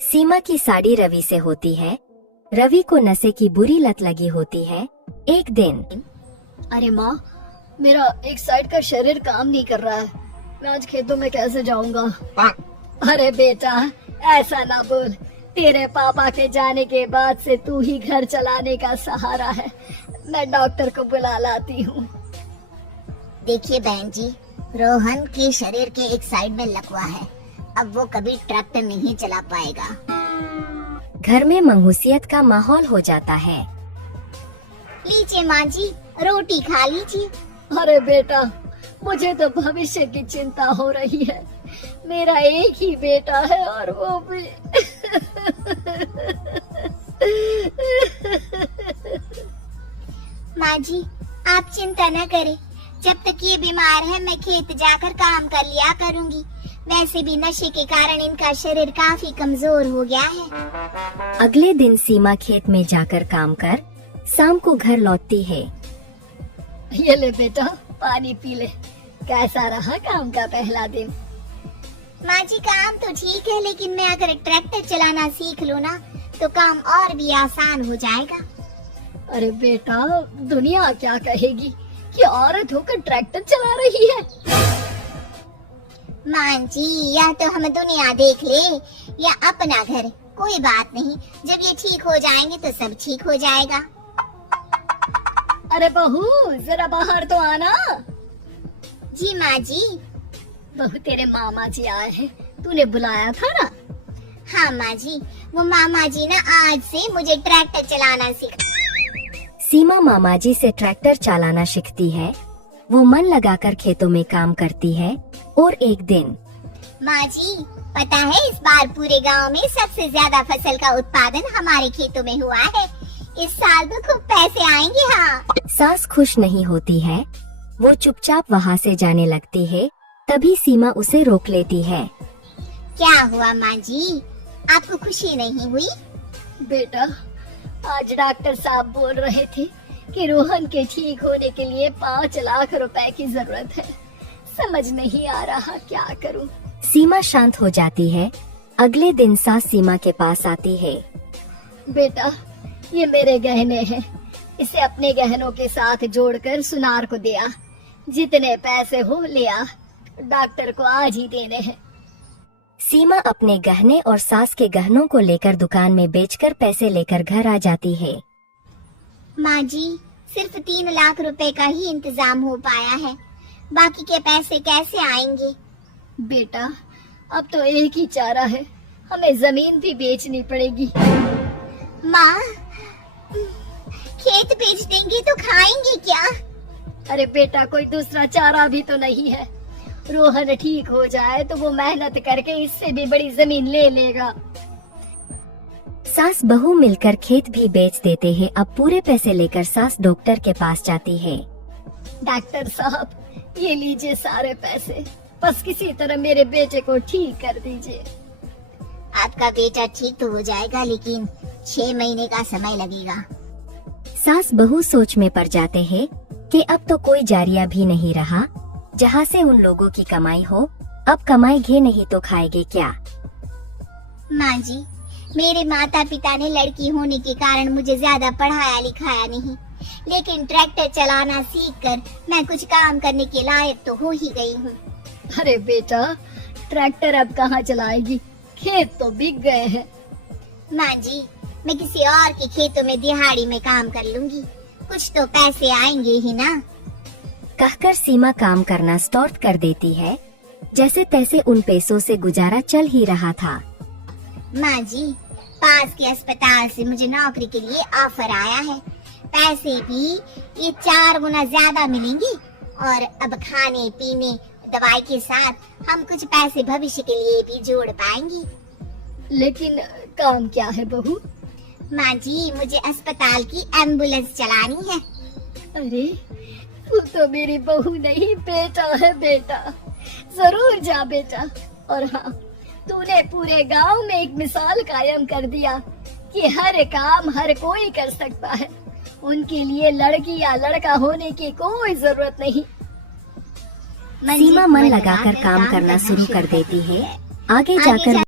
सीमा की साड़ी रवि से होती है। रवि को नशे की बुरी लत लगी होती है। एक दिन अरे माँ, मेरा एक साइड का शरीर काम नहीं कर रहा है। मैं आज खेतों में कैसे जाऊंगा? अरे बेटा, ऐसा ना बोल। तेरे पापा के जाने के बाद से तू ही घर चलाने का सहारा है। मैं डॉक्टर को बुला लाती हूँ। देखिए बहन जी, रोहन के शरीर के एक साइड में लकवा है। अब वो कभी ट्रैक्टर नहीं चला पाएगा। घर में मंहूसियत का माहौल हो जाता है। लीजिए माँ जी, रोटी खा लीजिए। अरे बेटा, मुझे तो भविष्य की चिंता हो रही है। मेरा एक ही बेटा है और वो भी माँ जी, आप चिंता न करें। जब तक ये बीमार है मैं खेत जाकर काम कर लिया करूँगी। वैसे भी नशे के कारण इनका शरीर काफी कमजोर हो गया है। अगले दिन सीमा खेत में जाकर काम कर शाम को घर लौटती है। ये ले बेटा, पानी पी ले। कैसा रहा काम का पहला दिन? माँ जी, काम तो ठीक है, लेकिन मैं अगर ट्रैक्टर चलाना सीख लूँ ना तो काम और भी आसान हो जाएगा। अरे बेटा, दुनिया क्या कहेगी कि औरत होकर ट्रैक्टर चला रही है। माँ जी, या तो हम दुनिया देख ले या अपना घर, कोई बात नहीं। जब ये ठीक हो जाएंगे तो सब ठीक हो जाएगा। अरे बहू, जरा बाहर तो आना। जी माँ जी। बहू, तेरे मामा जी आए हैं, तूने बुलाया था ना? हाँ माँ जी, वो मामा जी ना आज से मुझे ट्रैक्टर चलाना सिखा। सीमा मामा जी से ट्रैक्टर चलाना सीखती है। वो मन लगाकर खेतों में काम करती है। और एक दिन माँ जी, पता है इस बार पूरे गांव में सबसे ज्यादा फसल का उत्पादन हमारे खेतों में हुआ है। इस साल तो खूब पैसे आएंगे। हाँ। सास खुश नहीं होती है। वो चुपचाप वहाँ से जाने लगती है। तभी सीमा उसे रोक लेती है। क्या हुआ माँ जी, आपको खुशी नहीं हुई? बेटा, आज डॉक्टर साहब बोल रहे थे कि रोहन के ठीक होने के लिए 5 लाख रुपए की जरूरत है। समझ नहीं आ रहा क्या करूं। सीमा शांत हो जाती है। अगले दिन सास सीमा के पास आती है। बेटा, ये मेरे गहने हैं। इसे अपने गहनों के साथ जोड़कर सुनार को दिया। जितने पैसे हो ले आ, डॉक्टर को आज ही देने हैं। सीमा अपने गहने और सास के गहनों को लेकर दुकान में बेचकर पैसे लेकर घर आ जाती है। माँ जी, सिर्फ 3 लाख रुपए का ही इंतजाम हो पाया है। बाकी के पैसे कैसे आएंगे? बेटा, अब तो एक ही चारा है, हमें जमीन भी बेचनी पड़ेगी। माँ, खेत बेच देंगे तो खाएंगे क्या? अरे बेटा, कोई दूसरा चारा भी तो नहीं है। रोहन ठीक हो जाए तो वो मेहनत करके इससे भी बड़ी जमीन ले लेगा। सास बहू मिलकर खेत भी बेच देते हैं। अब पूरे पैसे लेकर सास डॉक्टर के पास जाती है। डॉक्टर साहब, ये लीजिए सारे पैसे, बस किसी तरह मेरे बेटे को ठीक कर दीजिए। आपका बेटा ठीक तो हो जाएगा, लेकिन 6 महीने का समय लगेगा। सास बहू सोच में पड़ जाते हैं कि अब तो कोई जारिया भी नहीं रहा जहाँ से उन लोगों की कमाई हो। अब कमाएंगे नहीं तो खाएंगे क्या? माँ जी, मेरे माता पिता ने लड़की होने के कारण मुझे ज्यादा पढ़ाया लिखाया नहीं, लेकिन ट्रैक्टर चलाना सीखकर मैं कुछ काम करने के लायक तो हो ही गई हूँ। अरे बेटा, ट्रैक्टर अब कहाँ चलाएगी? खेत तो बिक गए हैं। माँ जी, मैं किसी और के खेतों में दिहाड़ी में काम कर लूंगी, कुछ तो पैसे आएंगे ही ना। कहकर सीमा काम करना स्टार्ट कर देती है। जैसे तैसे उन पैसों से गुजारा चल ही रहा था। माँ जी, पास के अस्पताल से मुझे नौकरी के लिए ऑफर आया है। पैसे भी ये 4 गुना ज्यादा मिलेंगे और अब खाने पीने दवाई के साथ हम कुछ पैसे भविष्य के लिए भी जोड़ पाएंगे। लेकिन काम क्या है बहू? माँ जी, मुझे अस्पताल की एम्बुलेंस चलानी है। अरे, तू तो मेरी बहू नहीं, बेटा है बेटा। जरूर जा बेटा। और हाँ, तूने पूरे गांव में एक मिसाल कायम कर दिया कि हर काम हर कोई कर सकता है। उनके लिए लड़की या लड़का होने की कोई जरूरत नहीं। सीमा मन लगाकर काम करना शुरू कर देती है। आगे जाकर